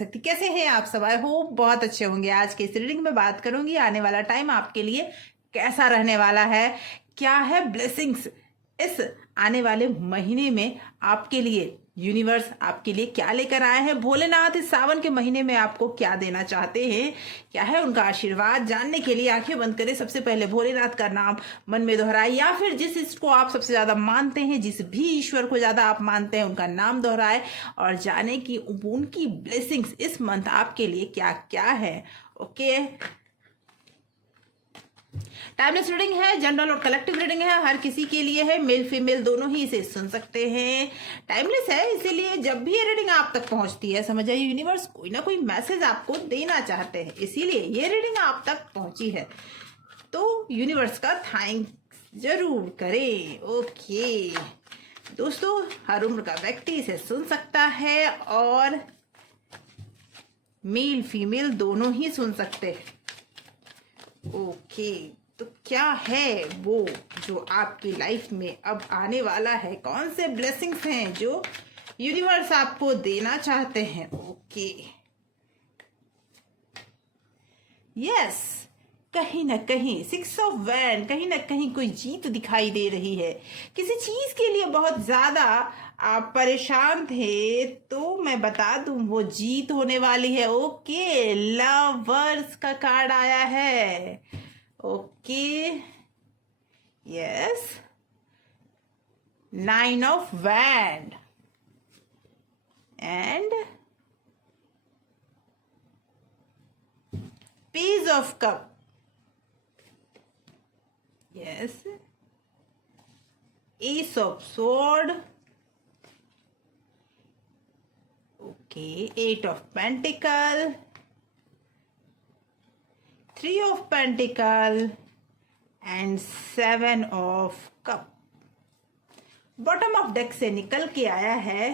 सकती। कैसे हैं आप सब? आई होप बहुत अच्छे होंगे। आज के इस रीडिंग में बात करूंगी आने वाला टाइम आपके लिए कैसा रहने वाला है, क्या है ब्लेसिंग्स इस आने वाले महीने में आपके लिए। यूनिवर्स आपके लिए क्या लेकर आए हैं, भोलेनाथ इस सावन के महीने में आपको क्या देना चाहते हैं, क्या है उनका आशीर्वाद जानने के लिए आंखें बंद करें। सबसे पहले भोलेनाथ का नाम मन में दोहराए, या फिर जिस इसको आप सबसे ज्यादा मानते हैं, जिस भी ईश्वर को ज्यादा आप मानते हैं, उनका नाम दोहराए और जाने कि उनकी ब्लेसिंग्स इस मंथ आपके लिए क्या क्या है। ओके, टाइमलेस रीडिंग है, जनरल और कलेक्टिव रीडिंग है, हर किसी के लिए है, मेल फीमेल दोनों ही इसे सुन सकते हैं। टाइमलेस है, इसीलिए जब भी ये रीडिंग आप तक पहुंचती है समझ आइए यूनिवर्स कोई ना कोई मैसेज आपको देना चाहते हैं, इसीलिए ये रीडिंग आप तक पहुंची है। तो यूनिवर्स का थैंक्स जरूर करें। ओके दोस्तों, हर उम्र का व्यक्ति इसे सुन सकता है और मेल फीमेल दोनों ही सुन सकते हैं। ओके, तो क्या है वो जो आपकी लाइफ में अब आने वाला है, कौन से ब्लेसिंग्स हैं जो यूनिवर्स आपको देना चाहते हैं। ओके यस, कहीं ना कहीं 6 ऑफ वैंड, कहीं ना कहीं कोई जीत दिखाई दे रही है। किसी चीज के लिए बहुत ज्यादा आप परेशान थे, तो मैं बता दूं वो जीत होने वाली है। ओके, लवर्स का कार्ड आया है। Okay yes, 9 of wand and page of cup. yes, ace of sword. Okay, 8 of pentacle, 3 of pentacle and 7 of cup. Bottom of deck से निकल के आया है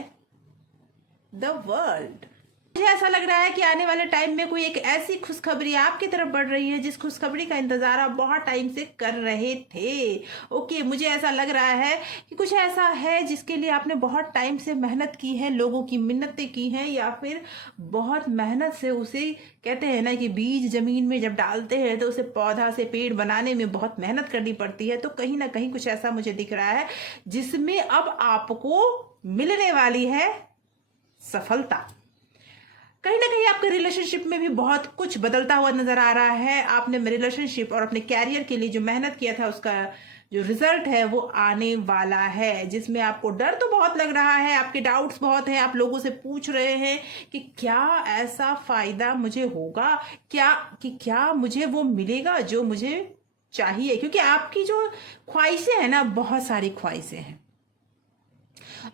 द वर्ल्ड। मुझे ऐसा लग रहा है कि आने वाले टाइम में कोई एक ऐसी खुशखबरी आपकी तरफ बढ़ रही है जिस खुशखबरी का इंतजार आप बहुत टाइम से कर रहे थे। ओके, मुझे ऐसा लग रहा है कि कुछ ऐसा है जिसके लिए आपने बहुत टाइम से मेहनत की है, लोगों की मिन्नतें की हैं, या फिर बहुत मेहनत से उसे कहते हैं ना कि बीज जमीन में जब डालते हैं तो उसे पौधा से पेड़ बनाने में बहुत मेहनत करनी पड़ती है। तो कहीं ना कहीं कुछ ऐसा मुझे दिख रहा है जिसमें अब आपको मिलने वाली है सफलता। कहीं ना कहीं आपके रिलेशनशिप में भी बहुत कुछ बदलता हुआ नजर आ रहा है। आपने रिलेशनशिप और अपने कैरियर के लिए जो मेहनत किया था उसका जो रिजल्ट है वो आने वाला है, जिसमें आपको डर तो बहुत लग रहा है, आपके डाउट्स बहुत हैं, आप लोगों से पूछ रहे हैं कि क्या ऐसा फायदा मुझे होगा, क्या मुझे वो मिलेगा जो मुझे चाहिए। क्योंकि आपकी जो ख्वाहिशें हैं ना, बहुत सारी ख्वाहिशें हैं,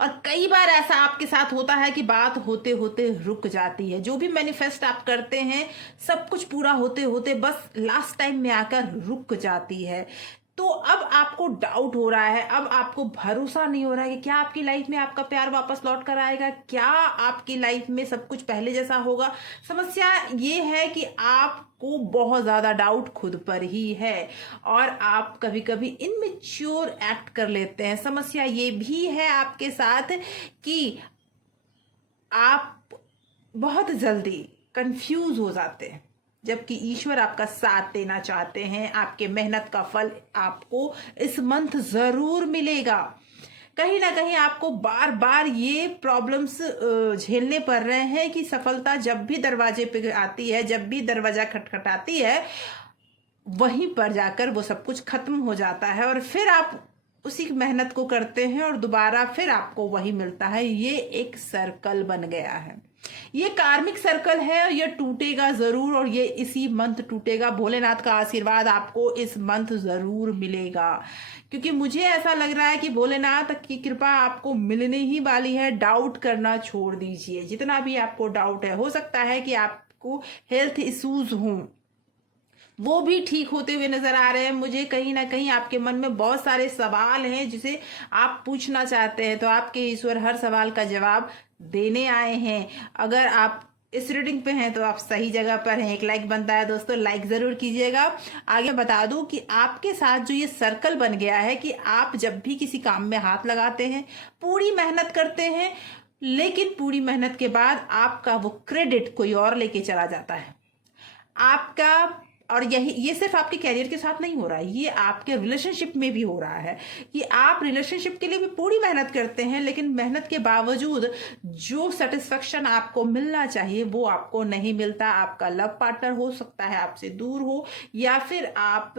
और कई बार ऐसा आपके साथ होता है कि बात होते होते रुक जाती है। जो भी मैनिफेस्ट आप करते हैं सब कुछ पूरा होते होते बस लास्ट टाइम में आकर रुक जाती है। तो अब आपको डाउट हो रहा है, अब आपको भरोसा नहीं हो रहा है कि क्या आपकी लाइफ में आपका प्यार वापस लौट कर आएगा, क्या आपकी लाइफ में सब कुछ पहले जैसा होगा। समस्या ये है कि आपको बहुत ज्यादा डाउट खुद पर ही है और आप कभी कभी इनमेच्योर एक्ट कर लेते हैं। समस्या ये भी है आपके साथ कि आप बहुत जल्दी कंफ्यूज हो जाते हैं, जबकि ईश्वर आपका साथ देना चाहते हैं। आपके मेहनत का फल आपको इस मंथ जरूर मिलेगा। कहीं ना कहीं आपको बार बार ये प्रॉब्लम्स झेलने पड़ रहे हैं कि सफलता जब भी दरवाजे पे आती है, जब भी दरवाजा खटखटाती है, वहीं पर जाकर वो सब कुछ खत्म हो जाता है और फिर आप उसी मेहनत को करते हैं और दोबारा फिर आपको वही मिलता है। ये एक सर्कल बन गया है, ये कार्मिक सर्कल है और ये टूटेगा जरूर, और ये इसी मंथ टूटेगा। भोलेनाथ का आशीर्वाद आपको इस मंथ जरूर मिलेगा, क्योंकि मुझे ऐसा लग रहा है कि भोलेनाथ की कृपा आपको मिलने ही वाली है। डाउट करना छोड़ दीजिए, जितना भी आपको डाउट है। हो सकता है कि आपको हेल्थ इश्यूज हों, वो भी ठीक होते हुए नजर आ रहे हैं मुझे। कहीं ना कहीं आपके मन में बहुत सारे सवाल हैं जिसे आप पूछना चाहते हैं, तो आपके ईश्वर हर सवाल का जवाब देने आए हैं। अगर आप इस रीडिंग पे हैं तो आप सही जगह पर हैं। एक लाइक बनता है दोस्तों, लाइक जरूर कीजिएगा। आगे बता दूं कि आपके साथ जो ये सर्कल बन गया है कि आप जब भी किसी काम में हाथ लगाते हैं, पूरी मेहनत करते हैं, लेकिन पूरी मेहनत के बाद आपका वो क्रेडिट कोई और लेके चला जाता है आपका। और यही ये सिर्फ आपके कैरियर के साथ नहीं हो रहा है, ये आपके रिलेशनशिप में भी हो रहा है कि आप रिलेशनशिप के लिए भी पूरी मेहनत करते हैं, लेकिन मेहनत के बावजूद जो सेटिस्फेक्शन आपको मिलना चाहिए वो आपको नहीं मिलता। आपका लव पार्टनर हो सकता है आपसे दूर हो, या फिर आप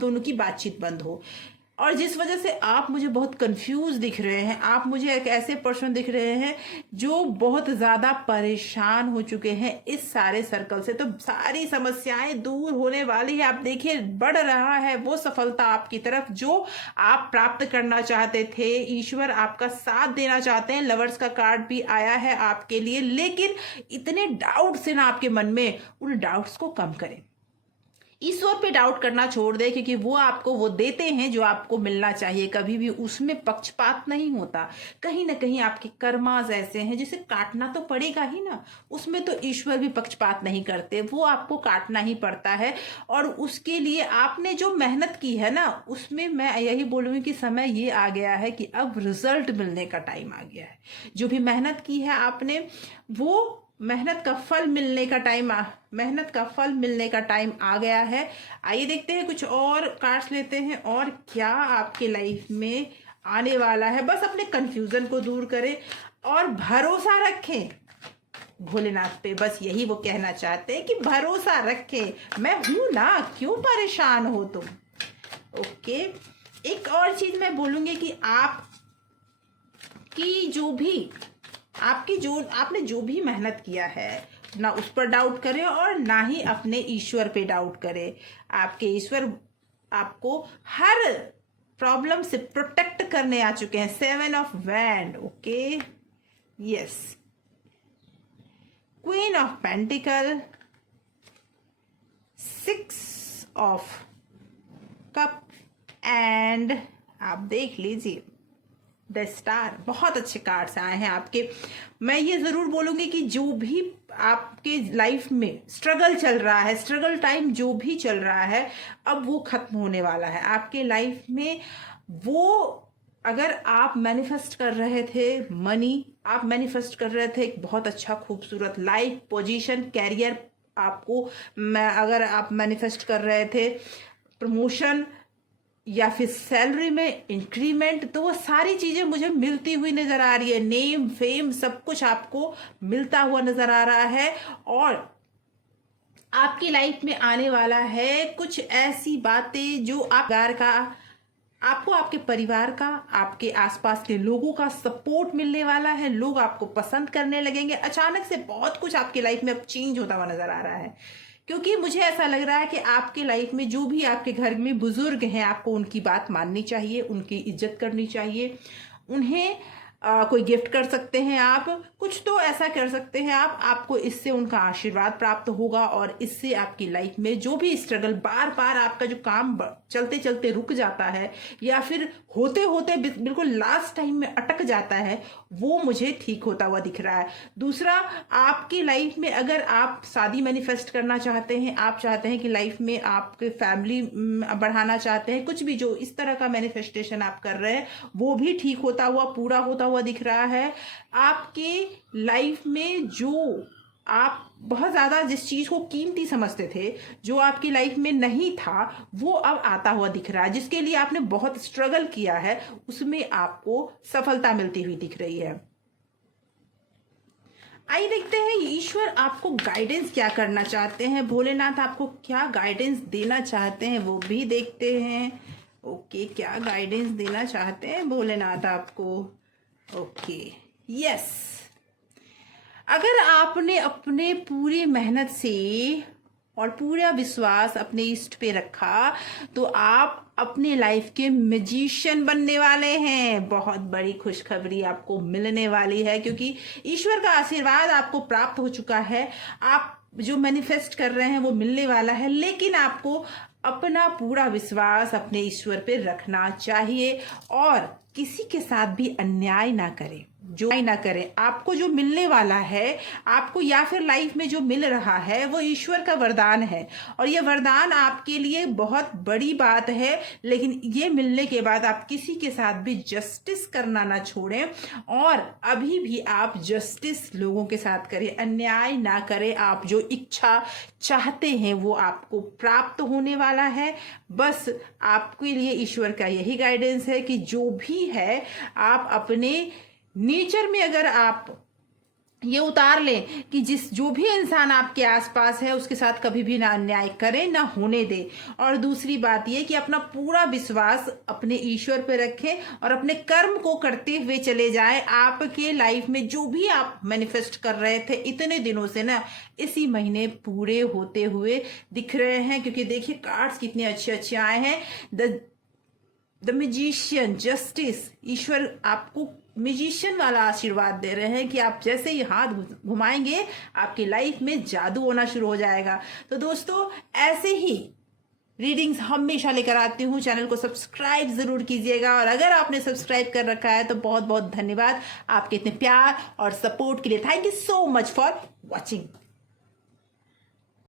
दोनों की बातचीत बंद हो, और जिस वजह से आप मुझे बहुत कंफ्यूज दिख रहे हैं। आप मुझे एक ऐसे पर्सन दिख रहे हैं जो बहुत ज़्यादा परेशान हो चुके हैं इस सारे सर्कल से। तो सारी समस्याएं दूर होने वाली है। आप देखिए बढ़ रहा है वो सफलता आपकी तरफ जो आप प्राप्त करना चाहते थे। ईश्वर आपका साथ देना चाहते हैं। लवर्स का कार्ड भी आया है आपके लिए, लेकिन इतने डाउट्स हैं ना आपके मन में, उन डाउट्स को कम करें। ईश्वर पे डाउट करना छोड़ दे, क्योंकि वो आपको वो देते हैं जो आपको मिलना चाहिए। कभी भी उसमें पक्षपात नहीं होता। कहीं ना कहीं आपके कर्मास ऐसे हैं जिसे काटना तो पड़ेगा ही ना। उसमें तो ईश्वर भी पक्षपात नहीं करते, वो आपको काटना ही पड़ता है। और उसके लिए आपने जो मेहनत की है ना, उसमें मैं यही बोलूँगी कि समय ये आ गया है कि अब रिजल्ट मिलने का टाइम आ गया है। जो भी मेहनत की है आपने, वो मेहनत का फल मिलने का टाइम आ गया है। आइए देखते हैं, कुछ और कार्ड्स लेते हैं और क्या आपके लाइफ में आने वाला है। बस अपने कंफ्यूजन को दूर करें और भरोसा रखें भोलेनाथ पे। बस यही वो कहना चाहते हैं कि भरोसा रखें, मैं हूं ना, क्यों परेशान हो तुम। ओके, एक और चीज मैं बोलूंगी कि आपने जो भी मेहनत किया है ना, उस पर डाउट करें और ना ही अपने ईश्वर पे डाउट करें। आपके ईश्वर आपको हर प्रॉब्लम से प्रोटेक्ट करने आ चुके हैं। 7 of wand, okay, yes, queen of pentacle, 6 of cup, and आप देख लीजिए द स्टार। बहुत अच्छे कार्ड्स आए हैं आपके। मैं ये जरूर बोलूंगी कि जो भी आपके लाइफ में स्ट्रगल चल रहा है, स्ट्रगल टाइम जो भी चल रहा है, अब वो खत्म होने वाला है आपके लाइफ में। वो अगर आप मैनिफेस्ट कर रहे थे मनी, आप मैनिफेस्ट कर रहे थे एक बहुत अच्छा खूबसूरत लाइफ पोजीशन, कैरियर, अगर आप मैनिफेस्ट कर रहे थे प्रमोशन या फिर सैलरी में इंक्रीमेंट, तो वो सारी चीजें मुझे मिलती हुई नजर आ रही है। नेम, फेम, सब कुछ आपको मिलता हुआ नजर आ रहा है। और आपकी लाइफ में आने वाला है कुछ ऐसी बातें जो आपको आपके परिवार का, आपके आसपास के लोगों का सपोर्ट मिलने वाला है। लोग आपको पसंद करने लगेंगे। अचानक से बहुत कुछ आपकी लाइफ में अब चेंज होता हुआ नजर आ रहा है, क्योंकि मुझे ऐसा लग रहा है कि आपके लाइफ में जो भी आपके घर में बुजुर्ग हैं, आपको उनकी बात माननी चाहिए, उनकी इज्जत करनी चाहिए। उन्हें कोई गिफ्ट कर सकते हैं आप, कुछ तो ऐसा कर सकते हैं आप, आपको इससे उनका आशीर्वाद प्राप्त होगा। और इससे आपकी लाइफ में जो भी स्ट्रगल, बार बार आपका जो काम चलते चलते रुक जाता है या फिर होते होते बिल्कुल लास्ट टाइम में अटक जाता है, वो मुझे ठीक होता हुआ दिख रहा है। दूसरा, आपकी लाइफ में अगर आप शादी मैनिफेस्ट करना चाहते हैं, आप चाहते हैं कि लाइफ में आपके फैमिली बढ़ाना चाहते हैं, कुछ भी जो इस तरह का मैनिफेस्टेशन आप कर रहे हैं, वो भी ठीक होता हुआ, पूरा होता हुआ दिख रहा है। आपके लाइफ में जो आप बहुत ज़्यादा जिस चीज़ को कीमती समझते थे, जो आपकी लाइफ में नहीं था, वो अब आता हुआ दिख रहा है। जिसके लिए आपने बहुत स्ट्रगल किया है, उसमें आपको सफलता मिलती हुई दिख रही है। आइए देखते हैं ईश्वर आपको गाइडेंस क्या करना चाहते हैं, भोलेनाथ आपको क्या गाइडेंस देना चाहते हैं, वो भी देखते हैं। ओके, क्या गाइडेंस देना चाहते हैं भोलेनाथ आपको। ओके, यस, अगर आपने अपने पूरी मेहनत से और पूरा विश्वास अपने इष्ट पे रखा, तो आप अपने लाइफ के मैजिशियन बनने वाले हैं। बहुत बड़ी खुशखबरी आपको मिलने वाली है, क्योंकि ईश्वर का आशीर्वाद आपको प्राप्त हो चुका है। आप जो मैनिफेस्ट कर रहे हैं वो मिलने वाला है, लेकिन आपको अपना पूरा विश्वास अपने ईश्वर पे रखना चाहिए और किसी के साथ भी अन्याय ना करें। जो ना करें, आपको जो मिलने वाला है, आपको या फिर लाइफ में जो मिल रहा है वो ईश्वर का वरदान है। और ये वरदान आपके लिए बहुत बड़ी बात है, लेकिन ये मिलने के बाद आप किसी के साथ भी जस्टिस करना ना छोड़ें, और अभी भी आप जस्टिस लोगों के साथ करें, अन्याय ना करें। आप जो इच्छा चाहते हैं वो आपको प्राप्त होने वाला है। बस आपके लिए ईश्वर का यही गाइडेंस है कि जो भी है आप अपने नेचर में अगर आप ये उतार लें कि जो भी इंसान आपके आसपास है उसके साथ कभी भी ना अन्याय करें, ना होने दें। और दूसरी बात ये कि अपना पूरा विश्वास अपने ईश्वर पे रखें और अपने कर्म को करते हुए चले जाएं। आपके लाइफ में जो भी आप मैनिफेस्ट कर रहे थे इतने दिनों से ना, इसी महीने पूरे होते हुए दिख रहे हैं। क्योंकि देखिए कार्ड्स कितने अच्छे अच्छे आए हैं। द मैजिशियन, जस्टिस, ईश्वर आपको मैजिशियन वाला आशीर्वाद दे रहे हैं कि आप जैसे ही हाथ घुमाएंगे आपकी लाइफ में जादू होना शुरू हो जाएगा। तो दोस्तों ऐसे ही रीडिंग्स हमेशा लेकर आती हूँ। चैनल को सब्सक्राइब जरूर कीजिएगा, और अगर आपने सब्सक्राइब कर रखा है तो बहुत बहुत धन्यवाद आपके इतने प्यार और सपोर्ट के लिए। Thank you so much for watching.